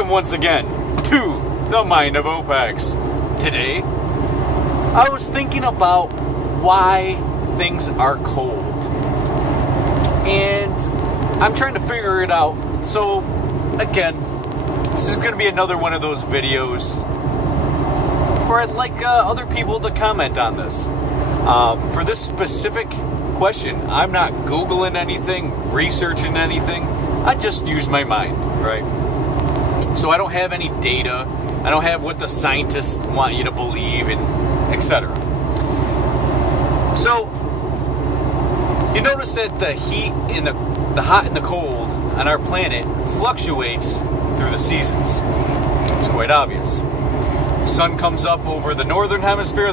Welcome once again to the Mind of Opex. Today, I was thinking about why things are cold. And I'm trying to figure it out. So, again, this is going to be another one of those videos where I'd like other people to comment on this. For this specific question, I'm not Googling anything, researching anything. I just use my mind, right? So I don't have any data. I don't have what the scientists want you to believe, and etc. So you notice that the heat and the hot and the cold on our planet fluctuates through the seasons. It's quite obvious. Sun comes up over the northern hemisphere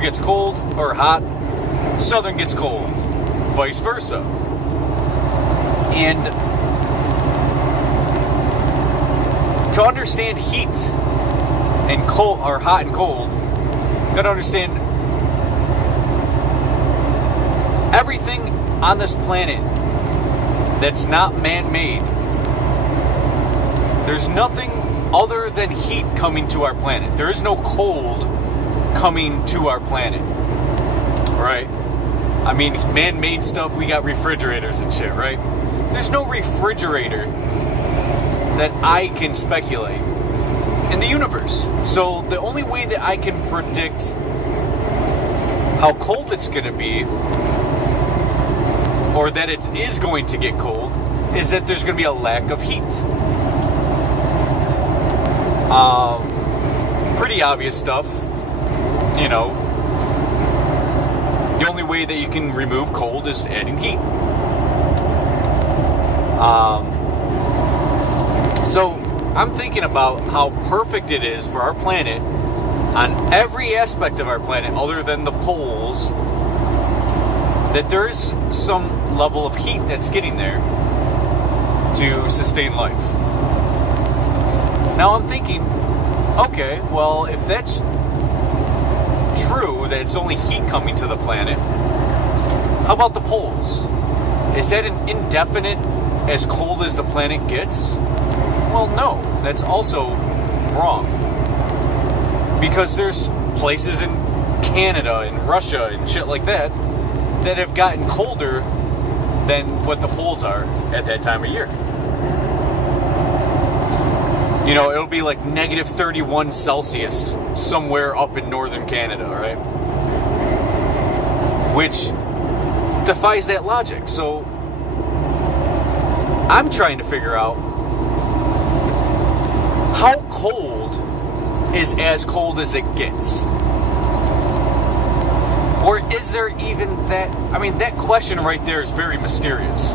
gets cold or hot, southern gets cold, vice versa. And to understand heat and cold, or hot and cold, you gotta understand everything on this planet that's not man-made. There's nothing other than heat coming to our planet. There is no cold coming to our planet, right? I mean, man-made stuff, we got refrigerators and shit, right? There's no refrigerator that I can speculate in the universe. So the only way that I can predict how cold it's going to be, or that it is going to get cold, is that there's going to be a lack of heat. Pretty obvious stuff, you know. The only way that you can remove cold is adding heat. So I'm thinking about how perfect it is for our planet, on every aspect of our planet other than the poles, that there is some level of heat that's getting there to sustain life. Now I'm thinking, okay, well, if that's true, that it's only heat coming to the planet, how about the poles? Is that an indefinite as cold as the planet gets? Well, no, that's also wrong. Because there's places in Canada and Russia and shit like that that have gotten colder than what the poles are at that time of year. You know, it'll be like negative 31 Celsius somewhere up in northern Canada, right? Which defies that logic. So I'm trying to figure out, how cold is as cold as it gets? Or is there even that? I mean, that question right there is very mysterious.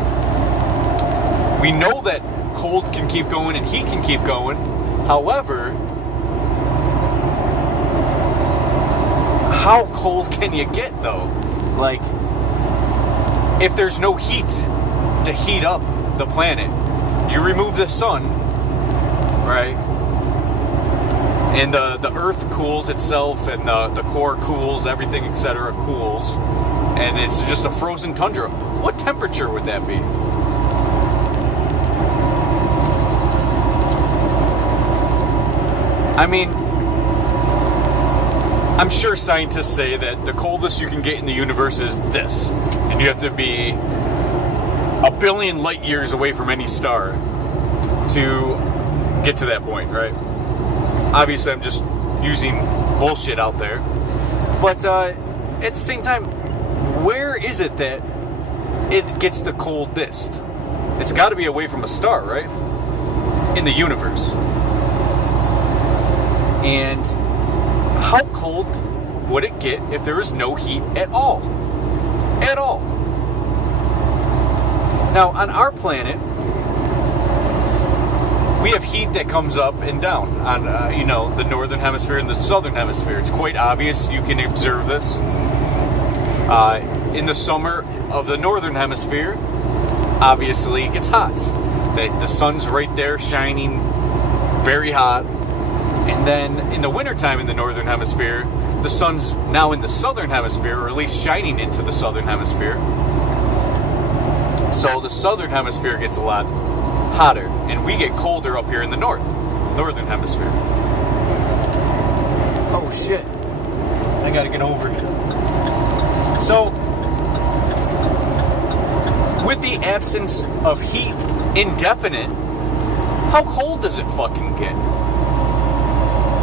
We know that cold can keep going and heat can keep going. However, how cold can you get though? Like, if there's no heat to heat up the planet, you remove the sun, right? And the earth cools itself, and the core cools, everything, etc. cools, and it's just a frozen tundra. What temperature would that be? I mean, I'm sure scientists say that the coldest you can get in the universe is this, and you have to be 1 billion light years away from any star to get to that point, right? Obviously, I'm just using bullshit out there. But at the same time, where is it that it gets the coldest? It's got to be away from a star, right? In the universe. And how cold would it get if there was no heat at all? At all. Now, on our planet, we have heat that comes up and down on, the northern hemisphere and the southern hemisphere. It's quite obvious. You can observe this. In the summer of the northern hemisphere, obviously it gets hot. The sun's right there shining, very hot. And then in the wintertime in the northern hemisphere, the sun's now in the southern hemisphere, or at least shining into the southern hemisphere. So the southern hemisphere gets a lot hotter, and we get colder up here in the northern hemisphere. Oh shit. I gotta get over it. So, with the absence of heat indefinite, how cold does it fucking get?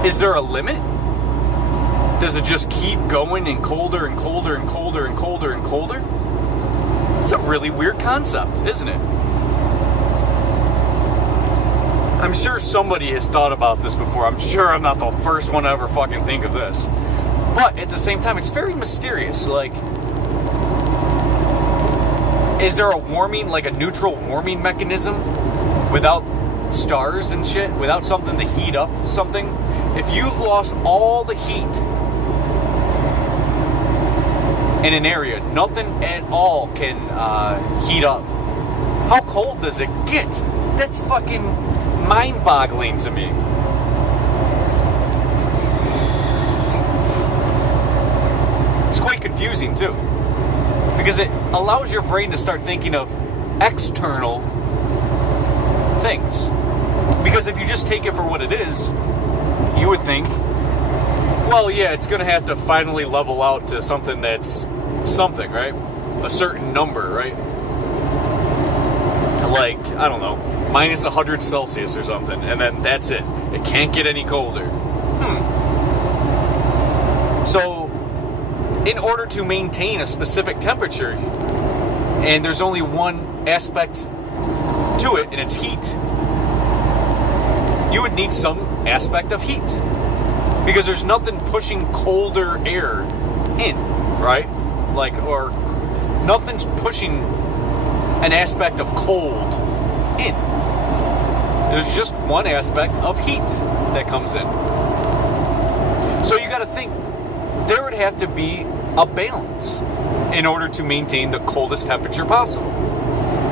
Is there a limit? Does it just keep going and colder and colder and colder and colder and colder? It's a really weird concept, isn't it? I'm sure somebody has thought about this before. I'm sure I'm not the first one to ever fucking think of this. But at the same time, it's very mysterious. Like, is there a warming, like a neutral warming mechanism without stars and shit? Without something to heat up something? If you lost all the heat in an area, nothing at all can heat up. How cold does it get? That's fucking mind-boggling to me. It's quite confusing too, because it allows your brain to start thinking of external things. Because if you just take it for what it is, you would think, well, yeah, it's going to have to finally level out to something that's something, right? A certain number, right? Like, I don't know, minus 100 Celsius or something, and then that's it. It can't get any colder. So, in order to maintain a specific temperature, and there's only one aspect to it, and it's heat, you would need some aspect of heat. Because there's nothing pushing colder air in, right? Like, or nothing's pushing an aspect of cold in. There's just one aspect of heat that comes in. So you gotta think, there would have to be a balance in order to maintain the coldest temperature possible.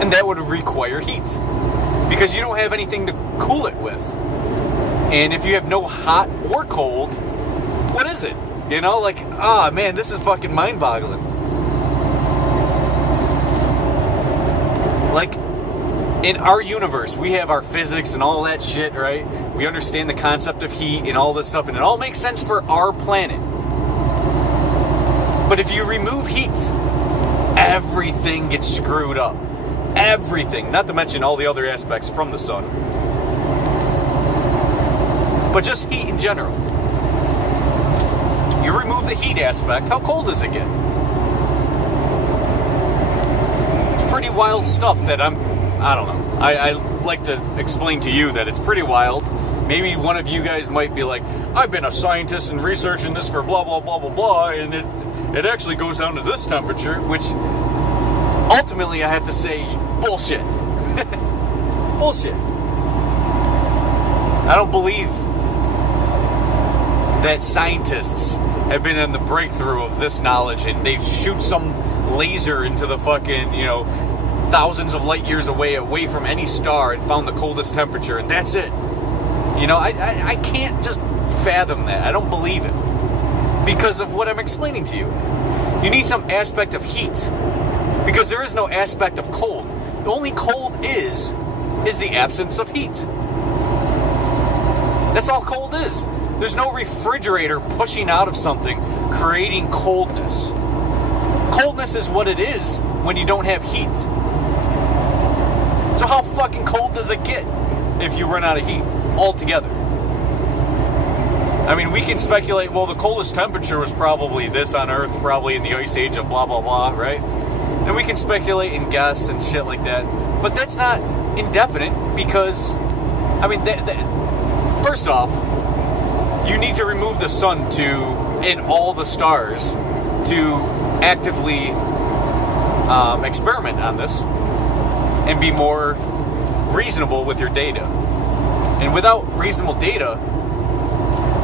And that would require heat. Because you don't have anything to cool it with. And if you have no hot or cold, what is it? You know, like, man, this is fucking mind-boggling. Like, in our universe, we have our physics and all that shit, right? We understand the concept of heat and all this stuff, and it all makes sense for our planet. But if you remove heat, everything gets screwed up. Everything. Not to mention all the other aspects from the sun. But just heat in general. You remove the heat aspect, how cold does it get? It's pretty wild stuff that I don't know. I like to explain to you that it's pretty wild. Maybe one of you guys might be like, I've been a scientist and researching this for blah, blah, blah, blah, blah, and it actually goes down to this temperature, which ultimately I have to say, bullshit. Bullshit. I don't believe that scientists have been in the breakthrough of this knowledge and they shoot some laser into the fucking, thousands of light years away from any star and found the coldest temperature, and that's it. I can't just fathom that. I don't believe it. Because of what I'm explaining to you. You need some aspect of heat. Because there is no aspect of cold. The only cold is the absence of heat. That's all cold is. There's no refrigerator pushing out of something, creating coldness. Coldness is what it is when you don't have heat. So how fucking cold does it get if you run out of heat altogether? I mean, we can speculate, well, the coldest temperature was probably this on Earth, probably in the ice age of blah, blah, blah, right? And we can speculate and guess and shit like that. But that's not indefinite because, I mean, first off, you need to remove the sun and all the stars to actively experiment on this and be more reasonable with your data. And without reasonable data,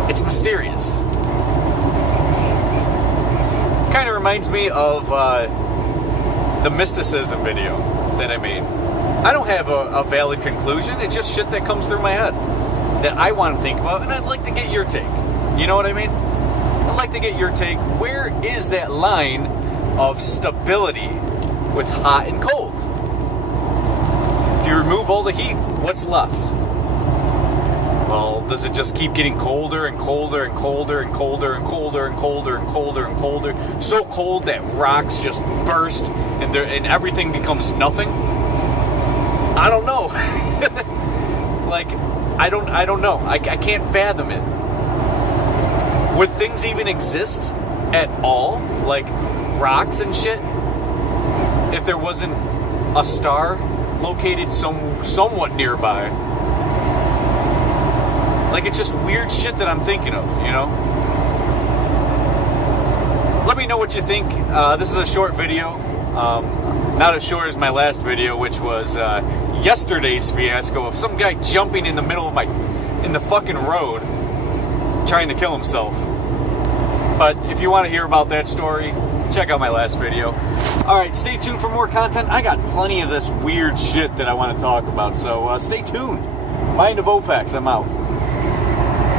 it's mysterious. Kind of reminds me of the mysticism video that I made. I don't have a valid conclusion. It's just shit that comes through my head that I want to think about, and I'd like to get your take. You know what I mean? I'd like to get your take. Where is that line of stability with hot and cold? If you remove all the heat, what's left? Well, does it just keep getting colder and colder and colder and colder and colder and colder and colder and colder? So cold that rocks just burst and everything becomes nothing? I don't know. Like, I don't know. I can't fathom it. Would things even exist at all? Like rocks and shit? If there wasn't a star located somewhat nearby. Like, it's just weird shit that I'm thinking of, you know? Let me know what you think. This is a short video. Not as short as my last video, which was yesterday's fiasco of some guy jumping in the middle of in the fucking road trying to kill himself. But if you want to hear about that story, check out my last video. Alright, stay tuned for more content. I got plenty of this weird shit that I want to talk about, so stay tuned. Mind of Opex, I'm out.